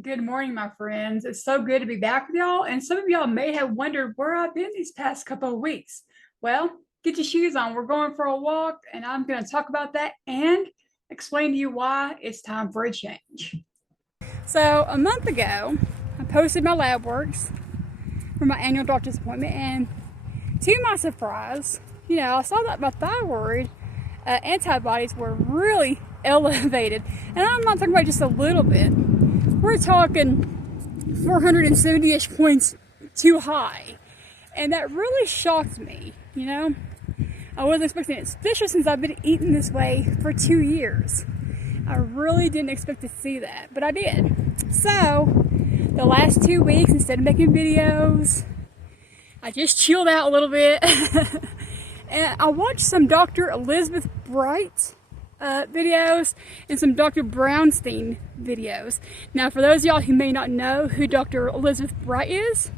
Good morning, my friends. It's so good to be back with y'all. And some of y'all may have wondered where I've been these past couple of weeks. Well, get your shoes on. We're going for a walk, and I'm going to talk about that and explain to you why it's time for a change. So, a month ago, I posted my lab works for my annual doctor's appointment, and to my surprise, I saw that my thyroid antibodies were really elevated. And I'm not talking about just a little bit. We're talking 470-ish points too high. And that really shocked me, I wasn't expecting it, especially since I've been eating this way for 2 years. I really didn't expect to see that, but I did. So, the last 2 weeks, instead of making videos, I just chilled out a little bit. And I watched some Dr. Elizabeth Bright videos and some Dr. Brownstein videos. Now, for those of y'all who may not know who Dr. Elizabeth Bright is,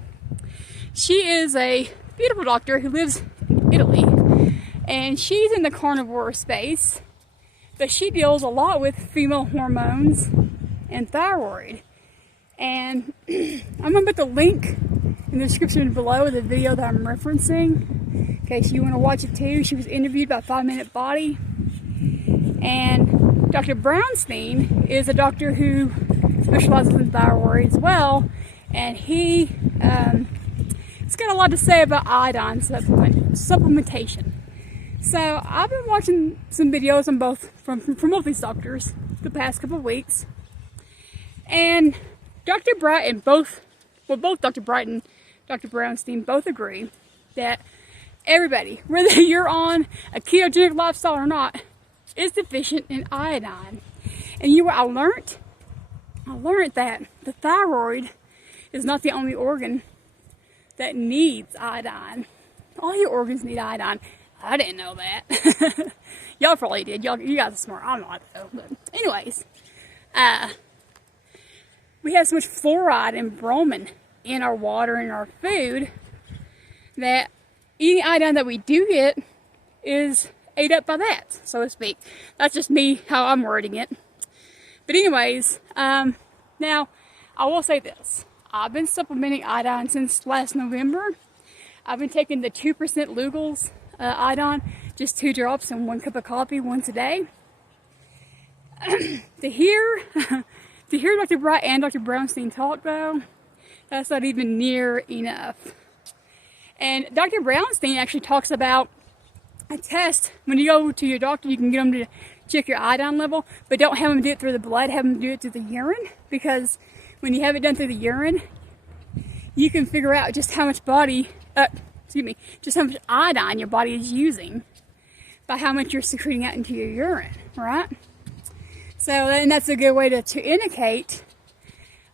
she is a beautiful doctor who lives in Italy, and she's in the carnivore space, but she deals a lot with female hormones and thyroid. And I'm going to put the link in the description below of the video that I'm referencing, in case you want to watch it too. She was interviewed by 5 Minute Body. And Dr. Brownstein is a doctor who specializes in thyroid as well, and he's got a lot to say about iodine supplementation. So I've been watching some videos on both from both these doctors the past couple of weeks, and Dr. Bright and both Dr. Bright and Dr. Brownstein both agree that everybody, whether you're on a ketogenic lifestyle or not, is deficient in iodine. And I learned that the thyroid is not the only organ that needs iodine. All your organs need iodine. I didn't know that. Y'all probably did. You guys are smart. I'm not though. But anyways, we have so much fluoride and bromine in our water and our food that any iodine that we do get is ate up by that, so to speak. That's just me, how I'm wording it. But anyways, now, I will say this. I've been supplementing iodine since last November. I've been taking the 2% Lugol's iodine, just 2 drops and 1 cup of coffee once a day. to hear Dr. Bright and Dr. Brownstein talk, though, that's not even near enough. And Dr. Brownstein actually talks about a test. When you go to your doctor, you can get them to check your iodine level, but don't have them do it through the blood, have them do it through the urine, because when you have it done through the urine, you can figure out just how much just how much iodine your body is using by how much you're secreting out into your urine, right? So, and that's a good way to indicate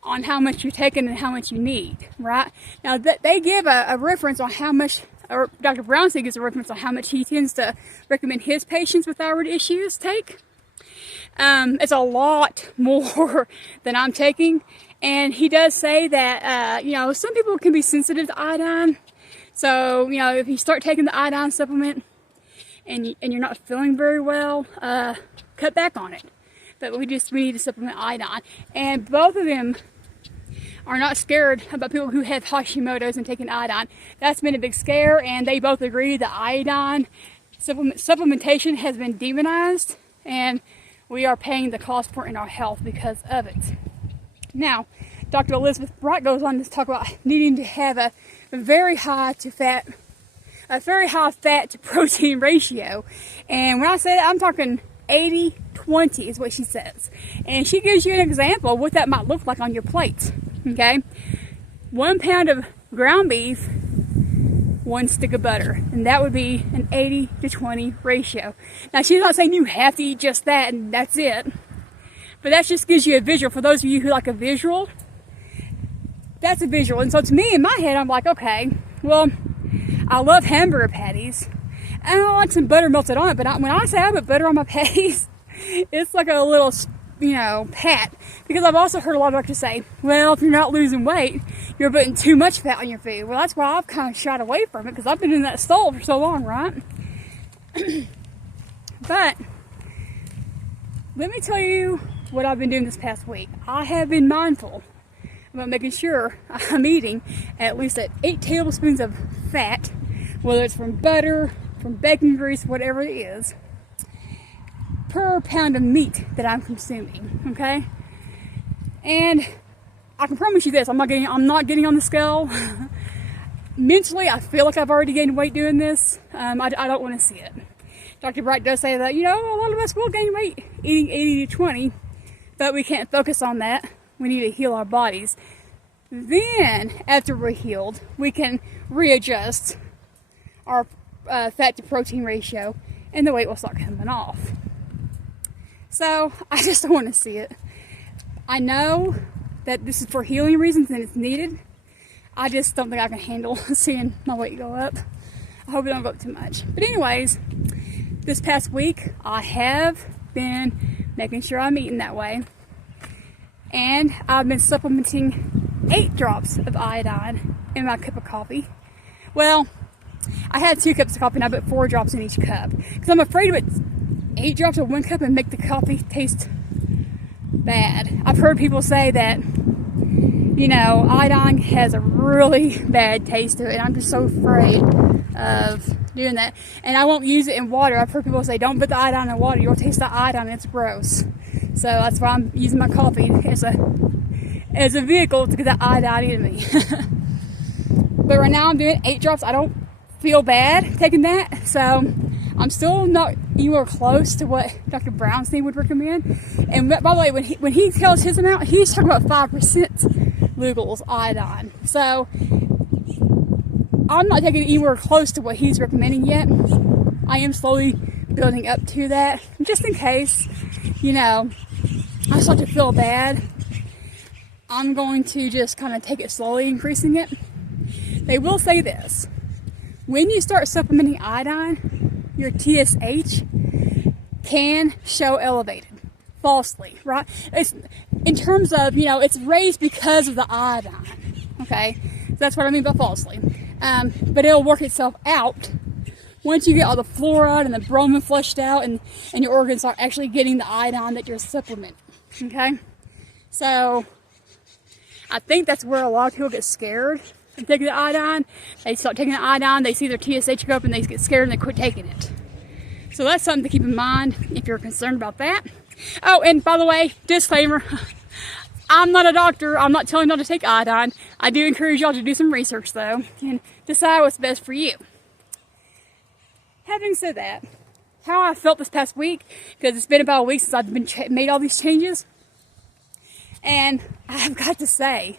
on how much you're taking and how much you need, right? Now, they give a reference on how much, or Dr. Brownstein gives a reference on how much he tends to recommend his patients with thyroid issues take. It's a lot more than I'm taking. And he does say that, some people can be sensitive to iodine. So, if you start taking the iodine supplement and you're not feeling very well, cut back on it. But we need to supplement iodine. And both of them are not scared about people who have Hashimoto's and taking iodine. That's been a big scare, and they both agree that iodine supplementation has been demonized, and we are paying the cost for it in our health because of it. Now, Dr. Elizabeth Bright goes on to talk about needing to have a very high fat to protein ratio. And when I say that, I'm talking 80-20 is what she says. And she gives you an example of what that might look like on your plate. Okay? 1 pound of ground beef, 1 stick of butter. And that would be an 80-20 ratio. Now, she's not saying you have to eat just that and that's it. But that just gives you a visual. For those of you who like a visual, that's a visual. And so to me, in my head, I'm like, okay, well, I love hamburger patties. And I like some butter melted on it. But when I say I put butter on my patties, it's like a little, pat. Because I've also heard a lot of doctors say, well, if you're not losing weight, you're putting too much fat on your food. Well, that's why I've kind of shied away from it, because I've been in that stall for so long, right? But let me tell you what I've been doing this past week. I have been mindful about making sure I'm eating at least 8 tablespoons of fat, whether it's from butter, from bacon grease, whatever it is, per pound of meat that I'm consuming, okay? And I can promise you this, I'm not getting on the scale. Mentally, I feel like I've already gained weight doing this. I don't want to see it. Dr. Bright does say that, you know, a lot of us will gain weight eating 80 to 20, but we can't focus on that. We need to heal our bodies. Then, after we're healed, we can readjust our fat to protein ratio, and the weight will start coming off. So, I just don't want to see it. I know that this is for healing reasons and it's needed. I just don't think I can handle seeing my weight go up. I hope it don't go up too much. But anyways, this past week, I have been making sure I'm eating that way. And I've been supplementing 8 drops of iodine in my cup of coffee. Well, I had 2 cups of coffee and I put 4 drops in each cup. Because I'm afraid to put 8 drops in 1 cup and make the coffee taste bad. I've heard people say that, you know, iodine has a really bad taste to it, and I'm just so afraid of doing that. And I won't use it in water. I've heard people say, don't put the iodine in water, you'll taste the iodine, it's gross. So that's why I'm using my coffee as a vehicle to get the iodine in me. But right now I'm doing 8 drops. I don't feel bad taking that, so I'm still not anywhere close to what Dr. Brownstein would recommend. And by the way, when he tells his amount, he's talking about 5% Lugol's iodine. So I'm not taking it anywhere close to what he's recommending yet. I am slowly building up to that, just in case, you know, I start to feel bad. I'm going to just kind of take it slowly, increasing it. They will say this: when you start supplementing iodine, your TSH can show elevated, falsely, right? It's in terms of, you know, it's raised because of the iodine, okay? So that's what I mean by falsely. But it'll work itself out once you get all the fluoride and the bromine flushed out and your organs are actually getting the iodine that you're supplementing, okay? So I think that's where a lot of people get scared of taking the iodine. They start taking the iodine, they see their TSH go up and they get scared and they quit taking it. So that's something to keep in mind if you're concerned about that. Oh, and by the way, disclaimer, I'm not a doctor. I'm not telling y'all to take iodine. I do encourage y'all to do some research though and decide what's best for you. Having said that, how I felt this past week, because it's been about a week since I've made all these changes, and I've got to say,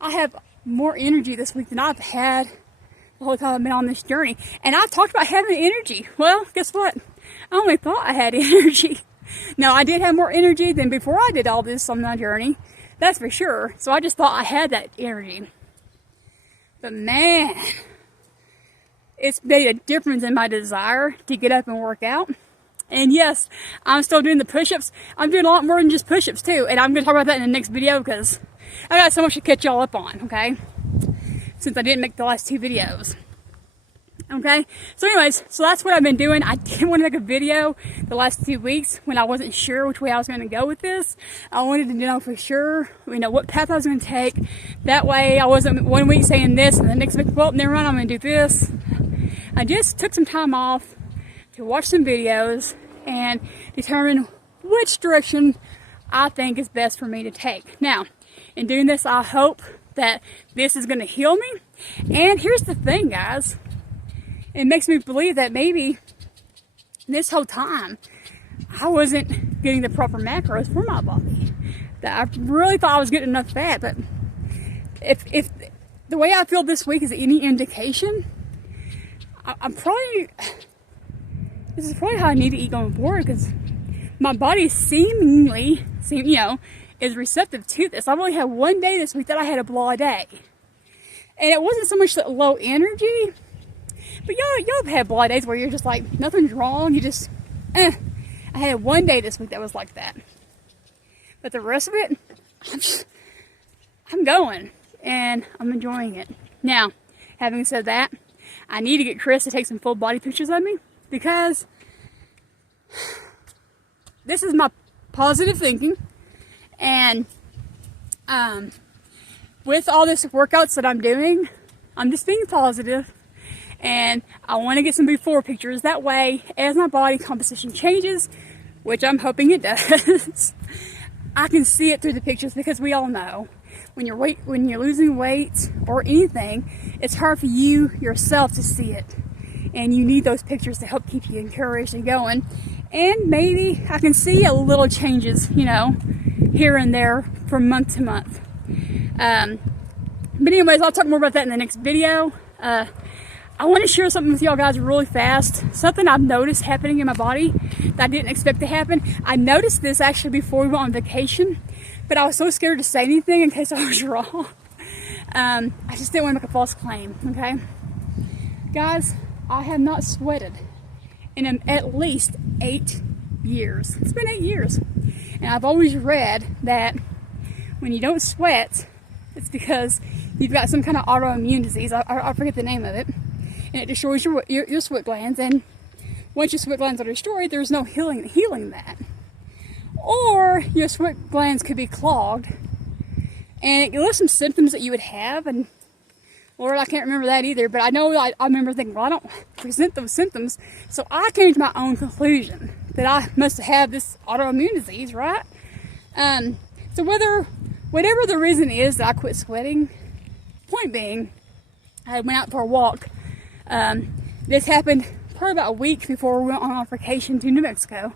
I have more energy this week than I've had the whole time I've been on this journey. And I've talked about having energy. Well, guess what? I only thought I had energy. No, I did have more energy than before I did all this on my journey. That's for sure. So I just thought I had that energy. But man, it's made a difference in my desire to get up and work out. And yes, I'm still doing the push-ups. I'm doing a lot more than just push-ups too. And I'm going to talk about that in the next video because I got so much to catch y'all up on, okay? Since I didn't make the last 2 videos. Okay? So anyways, so that's what I've been doing. I didn't want to make a video the last 2 weeks when I wasn't sure which way I was going to go with this. I wanted to know for sure, you know, what path I was going to take. That way I wasn't 1 week saying this and the next week, well, never mind, I'm going to do this. I just took some time off to watch some videos and determine which direction I think is best for me to take. Now, in doing this, I hope that this is going to heal me. And here's the thing, guys. It makes me believe that maybe this whole time I wasn't getting the proper macros for my body. That I really thought I was getting enough fat, but if the way I feel this week is any indication, this is probably how I need to eat going forward, because my body seemingly, you know, is receptive to this. I've only had 1 day this week that I had a blah day. And it wasn't so much that low energy, but y'all have had blah days where you're just like, nothing's wrong, you just, I had 1 day this week that was like that. But the rest of it, I'm going, and I'm enjoying it. Now, having said that, I need to get Chris to take some full body pictures of me, because this is my positive thinking, and with all this workouts that I'm doing, I'm just being positive, and I want to get some before pictures. That way, as my body composition changes, which I'm hoping it does, I can see it through the pictures, because we all know when you're losing weight or anything, it's hard for you yourself to see it, and you need those pictures to help keep you encouraged and going. And maybe I can see a little changes, you know, here and there from month to month. But anyways, I'll talk more about that in the next video. I want to share something with y'all guys really fast. Something I've noticed happening in my body that I didn't expect to happen. I noticed this actually before we went on vacation, but I was so scared to say anything in case I was wrong. I just didn't want to make a false claim, okay? Guys, I have not sweated in at least 8 years. It's been 8 years. And I've always read that when you don't sweat, it's because you've got some kind of autoimmune disease. I forget the name of it. And it destroys your sweat glands. And once your sweat glands are destroyed, there's no healing that. Or your sweat glands could be clogged. And it lists some symptoms that you would have. And Lord, I can't remember that either. But I know I remember thinking, well, I don't present those symptoms. So I came to my own conclusion that I must have this autoimmune disease, right? So whatever the reason is that I quit sweating, point being, I went out for a walk. This happened probably about a week before we went on vacation to New Mexico.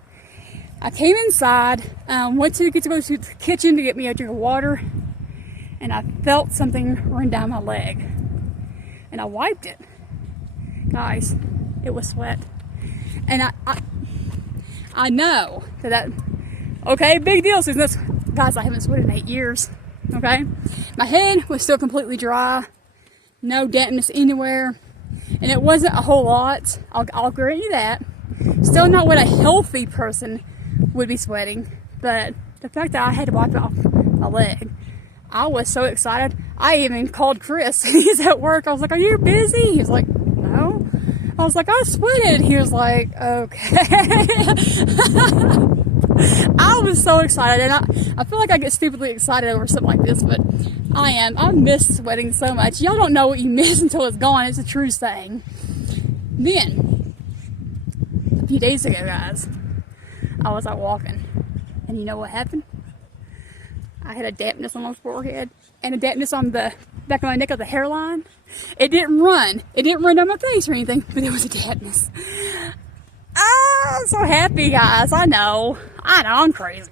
I came inside, went to go to the kitchen to get me a drink of water, and I felt something run down my leg. And I wiped it. Guys, it was sweat. And I know that, okay, big deal, Susan. Guys, I haven't sweated in 8 years, okay? My head was still completely dry, no dampness anywhere, and it wasn't a whole lot, I'll grant you that. Still not what a healthy person would be sweating, but the fact that I had to wipe it off my leg, I was so excited. I even called Chris. He's at work. I was like, are you busy? He was like, no. I was like, I sweated. He was like, okay. I was so excited, and I feel like I get stupidly excited over something like this, but I miss sweating so much. Y'all don't know what you miss until it's gone. It's a true saying. Then, a few days ago, guys, I was out walking, and you know what happened? I had a dampness on my forehead and a dampness on the back of my neck of the hairline. It didn't run down my face or anything, but there was a dampness. I'm so happy, guys. I know, I'm crazy.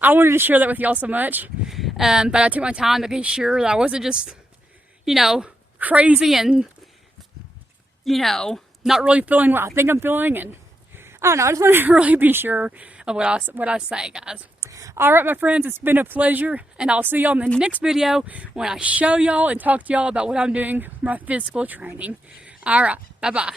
I wanted to share that with y'all so much, but I took my time to be sure that I wasn't just, you know, crazy and, you know, not really feeling what I think I'm feeling. And I don't know, I just want to really be sure of what I say, guys. Alright, my friends, it's been a pleasure, and I'll see y'all in the next video when I show y'all and talk to y'all about what I'm doing for my physical training. Alright, bye-bye.